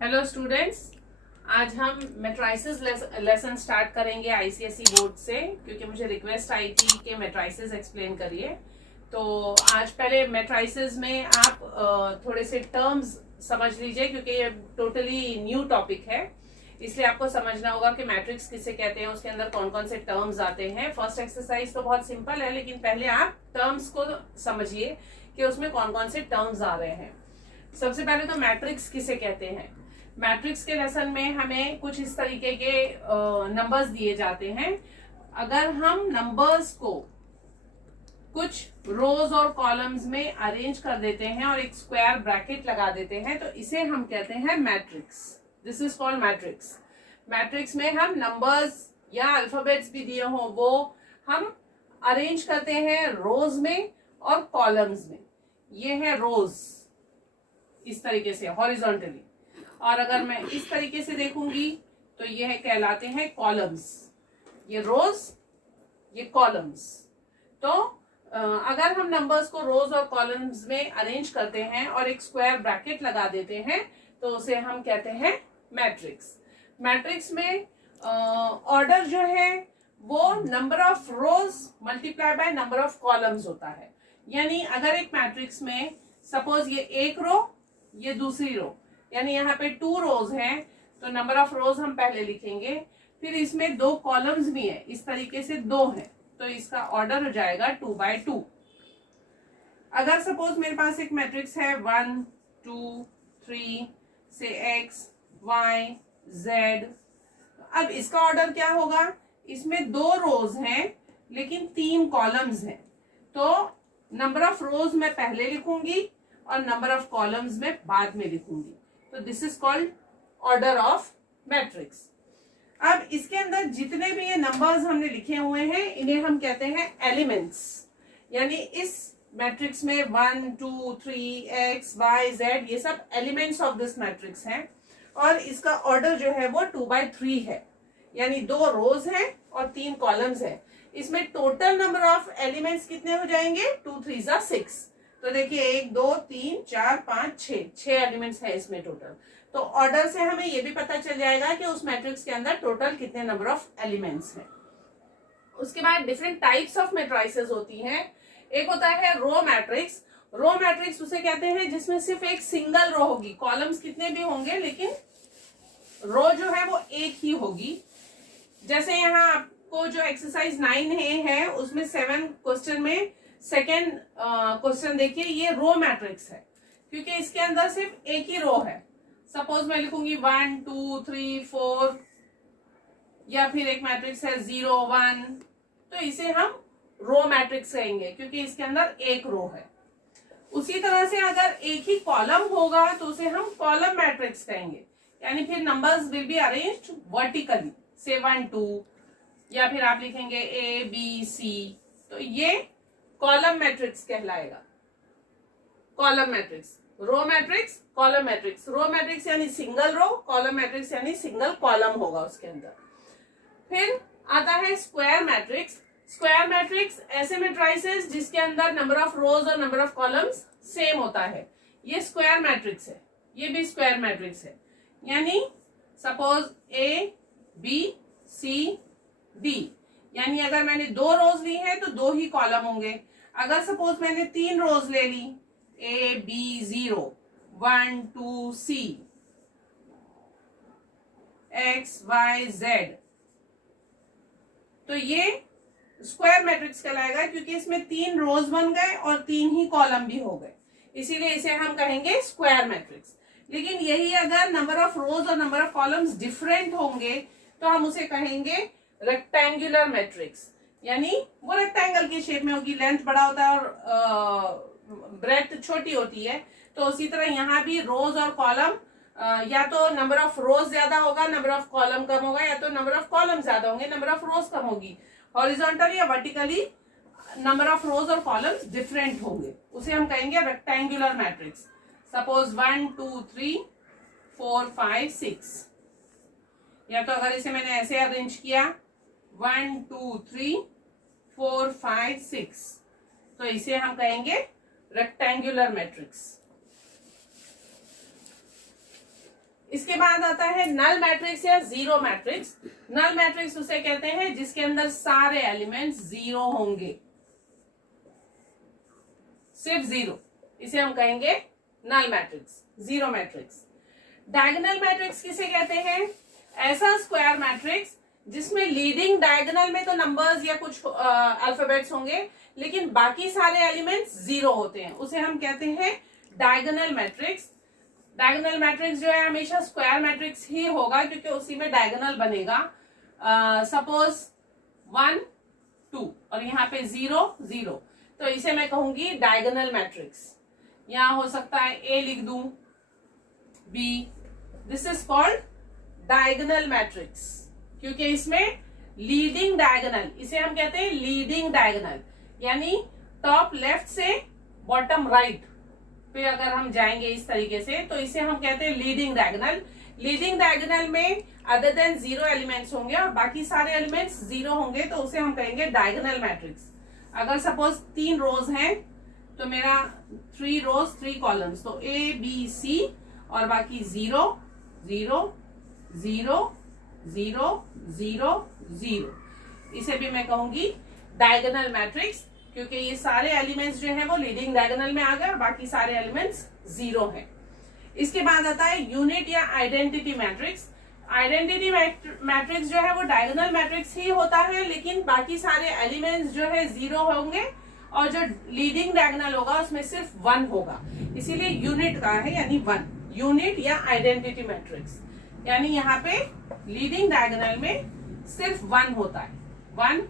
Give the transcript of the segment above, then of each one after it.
Hello students, आज हम matrices lesson start करेंगे आईसीएसई बोर्ड से, क्योंकि मुझे रिक्वेस्ट आई थी कि मैट्राइसेस एक्सप्लेन करिए। तो आज पहले मैट्राइसेस में आप थोड़े से टर्म्स समझ लीजिए, क्योंकि ये टोटली न्यू टॉपिक है, इसलिए आपको समझना होगा कि मैट्रिक्स किसे कहते हैं, उसके अंदर कौन कौन से टर्म्स आते हैं। फर्स्ट एक्सरसाइज तो बहुत सिंपल है, लेकिन पहले आप टर्म्स को समझिए कि उसमें कौन कौन से टर्म्स आ रहे हैं। सबसे पहले तो मैट्रिक्स किसे कहते हैं। मैट्रिक्स के लेसन में हमें कुछ इस तरीके के नंबर्स दिए जाते हैं। अगर हम नंबर्स को कुछ रोज और कॉलम्स में अरेंज कर देते हैं और एक स्क्वायर ब्रैकेट लगा देते हैं, तो इसे हम कहते हैं matrix. This is called matrix. Matrix में हम नंबर्स या अल्फाबेट्स भी दिए हो वो हम अरेंज करते हैं रोज में और कॉलम्स में। ये है रोज इस तरीके से हॉरिजॉन्टली, और अगर मैं इस तरीके से देखूंगी तो ये कहलाते हैं कॉलम्स। ये रोज, ये कॉलम्स। तो अगर हम नंबर्स को रोज और कॉलम्स में अरेंज करते हैं और एक स्क्वायर ब्रैकेट लगा देते हैं तो उसे हम कहते हैं मैट्रिक्स। मैट्रिक्स में ऑर्डर जो है वो number of rose multiply by number of columns होता है। यानी अगर एक मैट्रिक्स में सपोज ये एक रो, ये दूसरी रो, यानी यहाँ पे 2 रोज हैं, तो नंबर ऑफ रोज हम पहले लिखेंगे, फिर इसमें 2 कॉलम्स भी हैं, इस तरीके से 2 हैं, तो इसका ऑर्डर हो जाएगा 2 by 2। अगर सपोज मेरे पास एक मैट्रिक्स है 1 2 3 से x y z, अब इसका ऑर्डर क्या होगा। इसमें 2 रोज हैं लेकिन 3 कॉलम्स हैं, तो नंबर ऑफ रोज मैं पहले लिखूंगी और नंबर ऑफ कॉलम्स में बाद में लिखूंगी। तो this is called order of matrix. अब इसके अंदर जितने भी ये नंबर्स हमने लिखे हुए हैं इन्हें हम कहते हैं एलिमेंट्स। यानी इस मैट्रिक्स में 1 2 3 x y z ये सब एलिमेंट्स ऑफ दिस मैट्रिक्स हैं, और इसका ऑर्डर जो है वो 2 by 3 है। यानी 2 रोज हैं और 3 कॉलम्स हैं। इसमें टोटल नंबर ऑफ एलिमेंट्स कितने हो जाएंगे, 2 3 6। तो देखिए 1 2 3 4 5 6 एलिमेंट्स है इसमें टोटल। तो ऑर्डर से हमें यह भी पता चल जाएगा कि उस मैट्रिक्स के अंदर टोटल कितने नंबर ऑफ एलिमेंट्स हैं। उसके बाद डिफरेंट टाइप्स ऑफ मैट्रिसेस होती हैं। एक होता है रो मैट्रिक्स। रो मैट्रिक्स उसे कहते हैं जिसमें सिर्फ एक सिंगल रो होगी, कॉलम्स कितने भी होंगे लेकिन रो जो है वो एक ही होगी। जैसे यहाँ आपको जो एक्सरसाइज 9 है उसमें 7 क्वेश्चन में सेकेंड क्वेश्चन देखिए, ये रो मैट्रिक्स है क्योंकि इसके अंदर सिर्फ एक ही रो है। सपोज मैं लिखूंगी 1 2 3 4, या फिर एक मैट्रिक्स है 0 1, तो इसे हम रो मैट्रिक्स कहेंगे क्योंकि इसके अंदर एक रो है। उसी तरह से अगर एक ही कॉलम होगा तो उसे हम कॉलम मैट्रिक्स कहेंगे। यानी फिर numbers will be arranged vertically, से 1 2, या फिर आप लिखेंगे A B C, तो ये कॉलम मैट्रिक्स कहलाएगा। Column matrix, row matrix, column matrix. Row matrix यानी सिंगल रो, कॉलम मैट्रिक्स यानी सिंगल कॉलम होगा उसके अंदर। फिर आता है स्क्वायर मैट्रिक्स। स्क्वायर मैट्रिक्स ऐसे मैट्रिसेस जिसके अंदर नंबर ऑफ रोज और नंबर ऑफ कॉलम्स सेम होता है, ये स्क्वायर मैट्रिक्स है। ये भी स्क्वायर मैट्रिक्स है। यानी suppose A B C D, यानी अगर मैंने 2 रोज ली है तो 2 ही कॉलम होंगे। अगर सपोज मैंने 3 रोज ले ली, A B 0 1 2 C X Y Z, तो ये स्क्वायर मैट्रिक्स कहलाएगा क्योंकि इसमें 3 रोज बन गए और 3 ही कॉलम भी हो गए, इसीलिए इसे हम कहेंगे स्क्वायर मैट्रिक्स। लेकिन यही अगर नंबर ऑफ रोज और नंबर ऑफ कॉलम्स डिफरेंट होंगे तो हम उसे कहेंगे रेक्टेंगुलर मैट्रिक्स। यानी वो रेक्टेंगल की शेप में होगी, लेंथ बड़ा होता है और ब्रेड्थ छोटी होती है। तो उसी तरह यहाँ भी रोज और कॉलम, या तो नंबर ऑफ रोज ज्यादा होगा, नंबर ऑफ कॉलम कम होगा, या तो नंबर ऑफ कॉलम ज्यादा होंगे, नंबर ऑफ रोज कम होगी। हॉरिजॉन्टली या वर्टिकली नंबर ऑफ रोज और कॉलम्स डिफरेंट होंगे, उसे हम कहेंगे रेक्टेंगुलर मैट्रिक्स। सपोज 1 2 3 4 5 6, या तो अगर इसे मैंने ऐसे अरेंज किया 1 2 3 4 5 6, तो इसे हम कहेंगे रेक्टेंगुलर मैट्रिक्स। इसके बाद आता है नल मैट्रिक्स या जीरो मैट्रिक्स। नल मैट्रिक्स उसे कहते हैं जिसके अंदर सारे एलिमेंट्स जीरो होंगे, सिर्फ जीरो, इसे हम कहेंगे null matrix, zero matrix. Diagonal matrix किसे कहते हैं? ऐसा स्क्वायर मैट्रिक्स जिसमें लीडिंग डायगोनल में तो नंबर्स या कुछ अल्फाबेट्स होंगे, लेकिन बाकी सारे एलिमेंट्स जीरो होते हैं, उसे हम कहते हैं डायगोनल मैट्रिक्स। डायगोनल मैट्रिक्स जो है हमेशा स्क्वायर मैट्रिक्स ही होगा क्योंकि उसी में डायगोनल बनेगा। सपोज 1 2 और यहाँ पे 0 0, तो इसे मैं कहूंगी डायगोनल मैट्रिक्स। यहां हो सकता है ए लिख दूं, B, this is called diagonal matrix क्योंकि इसमें लीडिंग डायगोनल, इसे हम कहते हैं लीडिंग डायगोनल, यानी टॉप लेफ्ट से बॉटम राइट पे अगर हम जाएंगे इस तरीके से तो इसे हम कहते हैं लीडिंग डायगोनल। लीडिंग डायगोनल में अदर देन जीरो एलिमेंट्स होंगे और बाकी सारे एलिमेंट्स जीरो होंगे, तो उसे हम कहेंगे डायगोनल मैट्रिक्स। अगर सपोज 3 रोज हैं तो मेरा 3 रोज 3 कॉलम्स, तो ए बी सी और बाकी 0 0 0 0 0 0, इसे भी मैं कहूंगी डायगोनल मैट्रिक्स क्योंकि ये सारे एलिमेंट्स जो हैं वो लीडिंग डायगोनल में आ गए और बाकी सारे एलिमेंट्स जीरो हैं। इसके बाद आता है यूनिट या आइडेंटिटी मैट्रिक्स। आइडेंटिटी मैट्रिक्स जो है वो डायगोनल मैट्रिक्स ही होता है, लेकिन बाकी सारे एलिमेंट्स जो है जीरो होंगे और जो लीडिंग डायगोनल होगा उसमें सिर्फ 1 होगा, इसीलिए यूनिट का है, यानी 1 यूनिट या आइडेंटिटी मैट्रिक्स। यानी यहाँ पे लीडिंग डायगोनल में सिर्फ 1 होता है, 1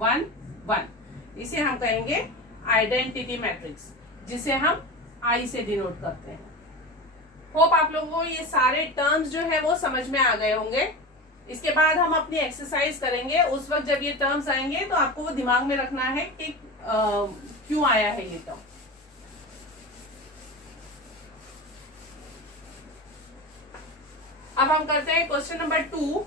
1 1, इसे हम कहेंगे आइडेंटिटी मैट्रिक्स, जिसे हम आई से डिनोट करते हैं। होप आप लोगों को ये सारे टर्म्स जो है वो समझ में आ गए होंगे। इसके बाद हम अपनी एक्सरसाइज करेंगे, उस वक्त जब ये टर्म्स आएंगे तो आपको वो दिमाग में रखना है कि क्यों आया है ये टर्म। अब हम करते हैं क्वेश्चन नंबर 2।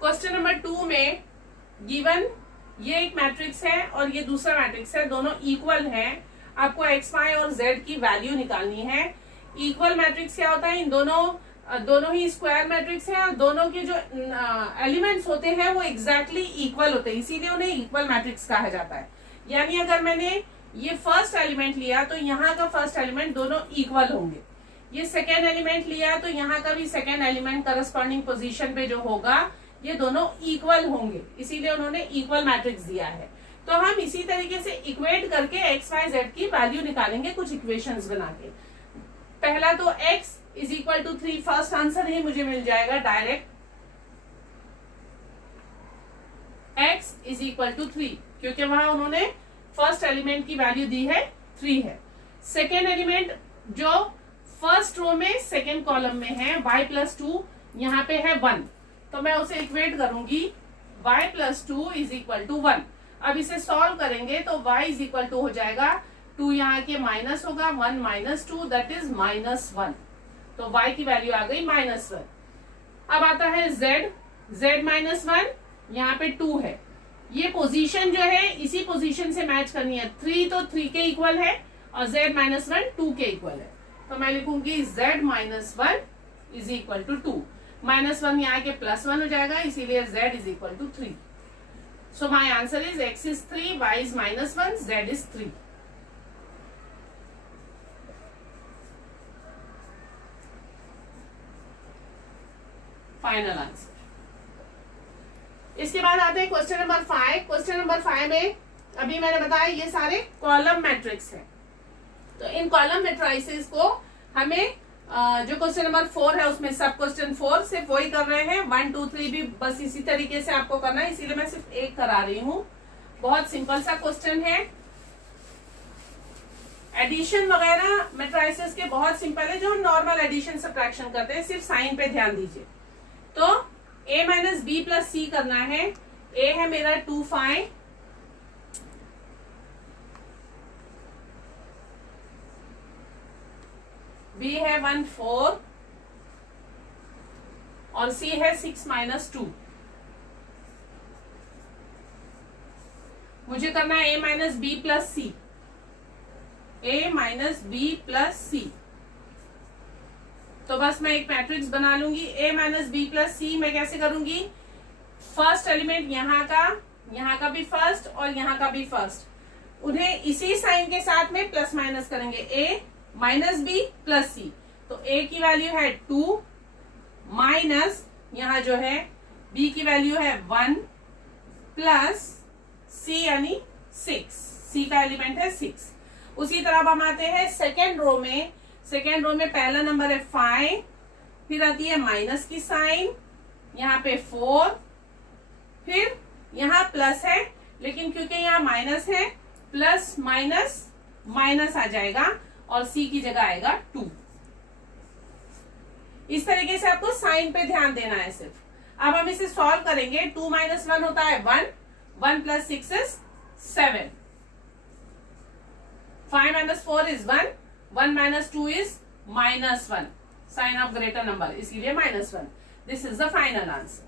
क्वेश्चन नंबर 2 में गिवन ये एक मैट्रिक्स है और ये दूसरा मैट्रिक्स है, दोनों इक्वल हैं। आपको एक्स वाई और जेड की वैल्यू निकालनी है। इक्वल मैट्रिक्स क्या होता है? इन दोनों ही स्क्वायर मैट्रिक्स है और दोनों के जो एलिमेंट्स होते हैं वो एग्जैक्टली इक्वल होते हैं, इसीलिए उन्हें इक्वल मैट्रिक्स कहा जाता है। यानी अगर मैंने ये फर्स्ट एलिमेंट लिया तो यहाँ का फर्स्ट एलिमेंट दोनों इक्वल होंगे, ये सेकेंड एलिमेंट लिया तो यहाँ का भी सेकेंड एलिमेंट करस्पॉन्डिंग पोजीशन पे जो होगा ये दोनों इक्वल होंगे, इसीलिए उन्होंने इक्वल मैट्रिक्स दिया है। तो हम इसी तरीके से इक्वेट करके एक्स वाई जेड की वैल्यू निकालेंगे कुछ इक्वेशंस बना के। पहला तो x is equal to 3, first answer ही मुझे मिल जाएगा direct, x is equal to 3 क्योंकि वहां उन्होंने फर्स्ट एलिमेंट की वैल्यू दी है 3 है। सेकेंड एलिमेंट जो फर्स्ट रो में सेकेंड कॉलम में है y प्लस 2, यहाँ पे है 1, तो मैं उसे इक्वेट करूंगी y plus 2 is equal to 1। अब इसे सॉल्व करेंगे तो y इज इक्वल टू हो जाएगा 2 यहाँ के माइनस होगा 1 माइनस 2 दैट इज -1, तो y की वैल्यू आ गई -1। अब आता है z -1, यहाँ पे 2 है, ये पोजीशन जो है इसी पोजीशन से मैच करनी है। 3 तो 3 के इक्वल है और z -1 2 के इक्वल है, तो मैं लिखूंगी z -1 इज इक्वल टू 2, -1 यहाँ के +1 हो जाएगा, इसीलिए z is equal to 3। So my answer is x is 3, y is -1, z is 3. Final answer. इसके बाद आते हैं क्वेश्चन नंबर 5। क्वेश्चन नंबर 5 में अभी मैंने बताया ये सारे कॉलम मैट्रिक्स हैं, तो इन कॉलम मैट्रिसेस को हमें जो क्वेश्चन नंबर 4 है उसमें सब क्वेश्चन 4 सिर्फ वही कर रहे हैं, 1 2 3 भी बस इसी तरीके से आपको करना है, इसीलिए मैं सिर्फ एक करा रही हूँ। बहुत सिंपल सा क्वेश्चन है। एडिशन वगैरह मैट्रिसेस के बहुत सिंपल है, जो हम नॉर्मल एडिशन सब्ट्रैक्शन करते हैं, सिर्फ साइन पे ध्यान दीजिए। तो a माइनस बी प्लस सी करना है। a है मेरा 2 5, b है 1 4 और c है 6 माइनस 2। मुझे करना है a minus b plus c, a minus b plus c. तो बस मैं एक मैट्रिक्स बना लूंगी a minus b plus c. मैं कैसे करूंगी, फर्स्ट एलिमेंट यहाँ का भी फर्स्ट और यहाँ का भी फर्स्ट, उन्हें इसी साइन के साथ में प्लस माइनस करेंगे, a minus b plus c. तो a की वैल्यू है 2 माइनस यहाँ जो है b की वैल्यू है 1 प्लस c यानी 6, c का एलिमेंट है 6। उसी तरह अब हम आते हैं सेकेंड रो में। सेकेंड रो में पहला नंबर है 5, फिर आती है माइनस की साइन, यहाँ पे 4, फिर यहाँ प्लस है, लेकिन क्योंकि यहाँ माइनस है प्लस माइनस माइनस आ जाएगा और c की जगह आएगा 2। इस तरीके से आपको साइन पे ध्यान देना है सिर्फ। अब हम इसे सॉल्व करेंगे। 2 माइनस 1 होता है 1, 1 plus 6 is 7, 5 minus 4 is 1, 1 minus 2 is minus 1, sign of greater number, इसीलिए -1। This is the final answer।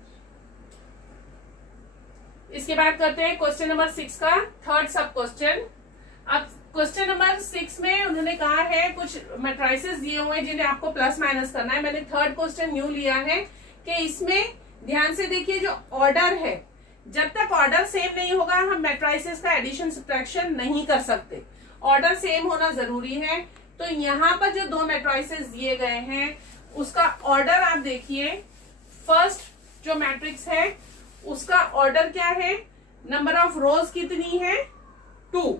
इसके बाद करते हैं क्वेश्चन नंबर 6 का थर्ड सब क्वेश्चन। अब क्वेश्चन नंबर 6 में उन्होंने कहा है कुछ मैट्रिसेस दिए हुए हैं जिन्हें आपको प्लस माइनस करना है। मैंने थर्ड क्वेश्चन न्यू लिया है कि इसमें ध्यान से देखिए, जो ऑर्डर है, जब तक ऑर्डर सेम नहीं होगा हम मैट्रिसेस का एडिशन सब्ट्रैक्शन नहीं कर सकते। ऑर्डर सेम होना जरूरी है। तो यहाँ पर जो दो मैट्रिसेस दिए गए हैं उसका ऑर्डर आप देखिए। फर्स्ट जो मैट्रिक्स है उसका ऑर्डर क्या है, नंबर ऑफ रोज कितनी है 2,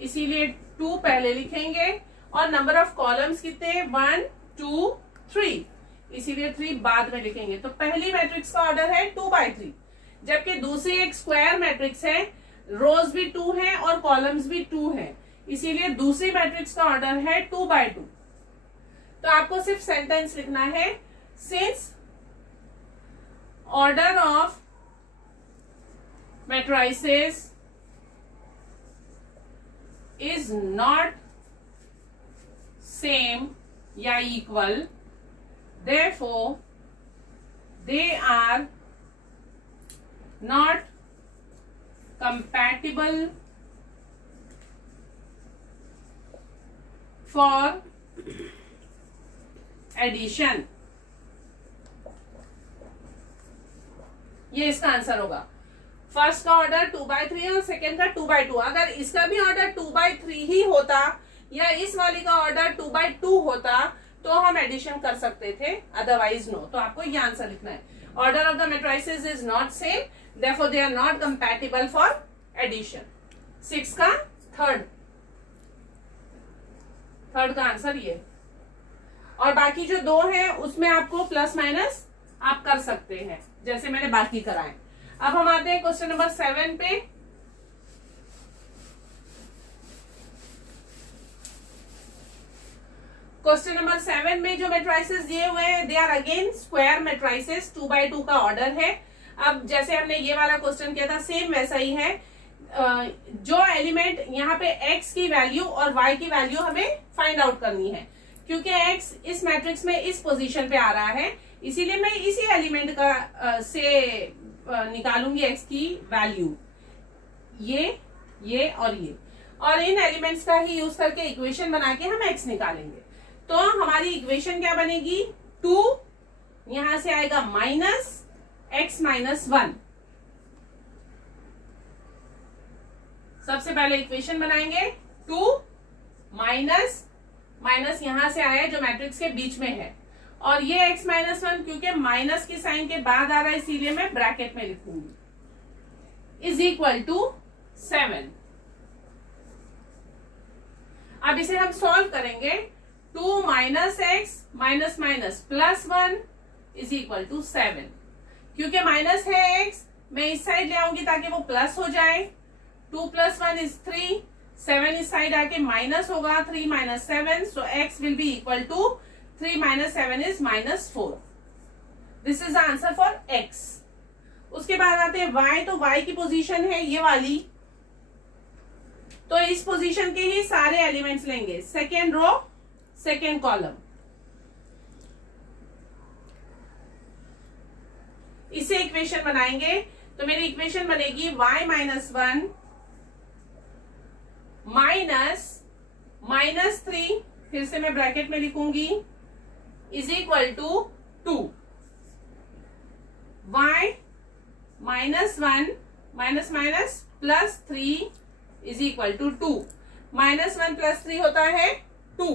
इसीलिए 2 पहले लिखेंगे, और नंबर ऑफ कॉलम्स कितने 1 2 3, इसीलिए 3 बाद में लिखेंगे। तो पहली मैट्रिक्स का ऑर्डर है 2/3, जबकि दूसरी एक स्क्वायर मैट्रिक्स है, रोज भी 2 है और कॉलम्स भी 2 है, इसीलिए दूसरी मैट्रिक्स का ऑर्डर है 2/2। तो आपको सिर्फ सेंटेंस लिखना है, since order of matrices is not same या equal, therefore they are not compatible for addition। ये इसका आंसर होगा। फर्स्ट का ऑर्डर 2/3 और सेकेंड का 2/2। अगर इसका भी ऑर्डर 2/3 ही होता या इस वाले का ऑर्डर 2/2 होता तो हम एडिशन कर सकते थे, अदरवाइज नो। तो आपको ये आंसर लिखना है, order of the matrices is not same, therefore they are not compatible for addition. 6 का थर्ड का आंसर ये। और बाकी जो दो हैं उसमें आपको प्लस माइनस आप कर सकते हैं जैसे मैंने बाकी कराए। अब हम आते हैं क्वेश्चन नंबर 7 पे। क्वेश्चन नंबर 7 में जो मैट्रिसेस दिए हुए हैं they are again square matrices, 2/2 का ऑर्डर है। अब जैसे हमने ये वाला क्वेश्चन किया था सेम वैसा ही है। जो एलिमेंट यहाँ पे x की वैल्यू और y की वैल्यू हमें फाइंड आउट करनी है, क्योंकि x इस मैट्रिक्स में इस पोजीशन पे आ रहा है, इसीलिए मैं इसी एलिमेंट का से निकालूंगी x की वैल्यू, ये और इन एलिमेंट्स का ही यूज करके इक्वेशन बना के हम x निकालेंगे। तो हमारी इक्वेशन क्या बनेगी, 2 यहां से आएगा माइनस x माइनस 1। सबसे पहले इक्वेशन बनाएंगे 2 माइनस यहां से आया जो मैट्रिक्स के बीच में है, और ये x माइनस 1 क्योंकि माइनस की साइन के बाद आ रहा है इसीलिए मैं ब्रैकेट में लिखूंगी, इज इक्वल टू 7। अब इसे हम सॉल्व करेंगे। 2 minus x minus minus plus 1 is equal to 7। क्योंकि माइनस है x, मैं इस साइड ले आऊंगी ताकि वो प्लस हो जाए। 2 प्लस 1 इज 3, 7 इस साइड आके माइनस होगा, 3 minus 7, so x will be equal to 3 minus 7 is minus 4। This is the answer for x। उसके बाद आते हैं y, तो y की पोजीशन है ये वाली, तो इस पोजीशन के ही सारे एलिमेंट्स लेंगे, सेकेंड रो सेकेंड कॉलम, इसे इक्वेशन बनाएंगे। तो मेरी इक्वेशन बनेगी y माइनस 1 माइनस 3, फिर से मैं ब्रैकेट में लिखूंगी, is equal to 2, y -1 minus minus plus 3 is equal to 2, -1 + 3 होता है 2,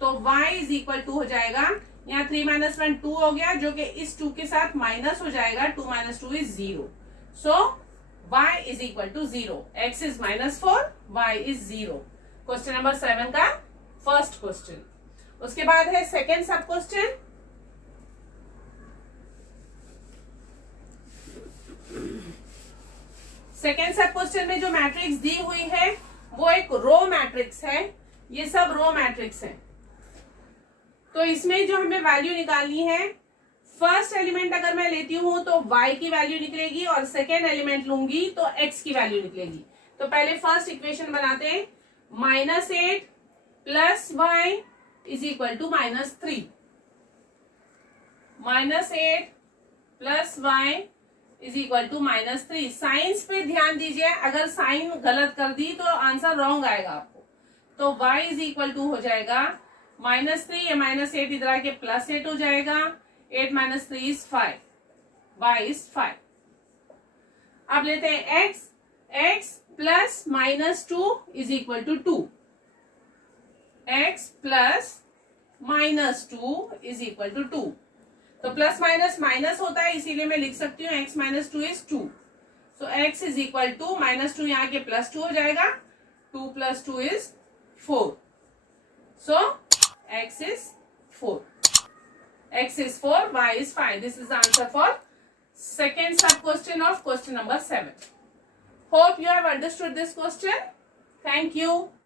तो y इज इक्वल टू हो जाएगा, यहाँ 3 - 1 2 हो गया, जो कि इस 2 के साथ माइनस हो जाएगा, 2 - 2 is 0, so y is equal to 0, x is -4, y is 0। Question number 7 का फर्स्ट क्वेश्चन। उसके बाद है सेकेंड सब क्वेश्चन। सेकेंड सब क्वेश्चन में जो मैट्रिक्स दी हुई है वो एक रो मैट्रिक्स है, ये सब रो मैट्रिक्स है। तो इसमें जो हमें वैल्यू निकालनी है, फर्स्ट एलिमेंट अगर मैं लेती हूं तो y की वैल्यू निकलेगी, और सेकेंड एलिमेंट लूंगी तो x की वैल्यू निकलेगी। तो पहले फर्स्ट इक्वेशन बनाते हैं, -8 + y is equal to -3, -8 + y is equal to -3। Signs पे ध्यान दीजिए, अगर साइन गलत कर दी तो आंसर रॉन्ग आएगा आपको। तो y इज इक्वल टू हो जाएगा -3, या -8 इधर आके +8 हो जाएगा, 8 - 3 इज 5, y इज 5। अब लेते हैं x, x + -2 is equal to 2, x + -2 is equal to 2। तो प्लस माइनस माइनस होता है, इसीलिए मैं लिख सकती हूँ x - 2 is 2, so x is equal to -2 यहाँ के +2 हो जाएगा, 2 + 2 is 4, so x is 4, x is 4, y is 5. This is the answer for second sub question of question number 7. Hope you have understood this question. Thank you.